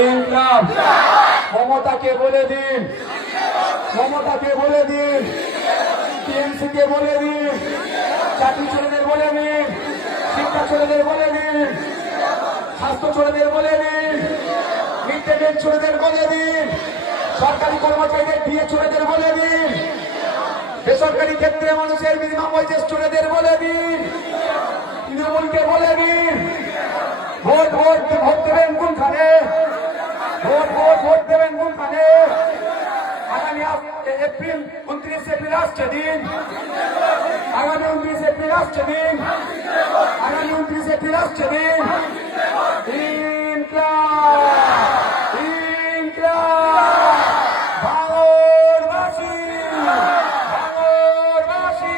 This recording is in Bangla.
ইনকলাব। মমতাকে বলে দিন, মমতাকে বলে দিন, টিএমসি কে বলে দিন, চাকরি ছেলেদের বলে দিন, শিক্ষা ছেলেদের বলে দিন, স্বাস্থ্য ছেলেদের বলে দিন, মিড ডে মিল ছেলেদের বলে দিন, সরকারি কর্মচারীদের ডিএ ছেলেদের বলে দিন, বেসরকারি ক্ষেত্রে মানুষের মিনিমাম ওয়েজেস ছেলেদের বলে দিন, তৃণমূলকে বলে দিন, ভোট ভোট ভোট দেবেন কোনখানে, ভোট ভোট ভোট দেবেন কোনখানে। আগামী এপ্রিল 29 এপ্রিল আসছে দিন, আগামী 29 এপ্রিল আসছে দিন, আগামী 29 এপ্রিল আসছে দিন। ইনকলাব, ইনকলাব, ভারতবাসী, ভারতবাসী।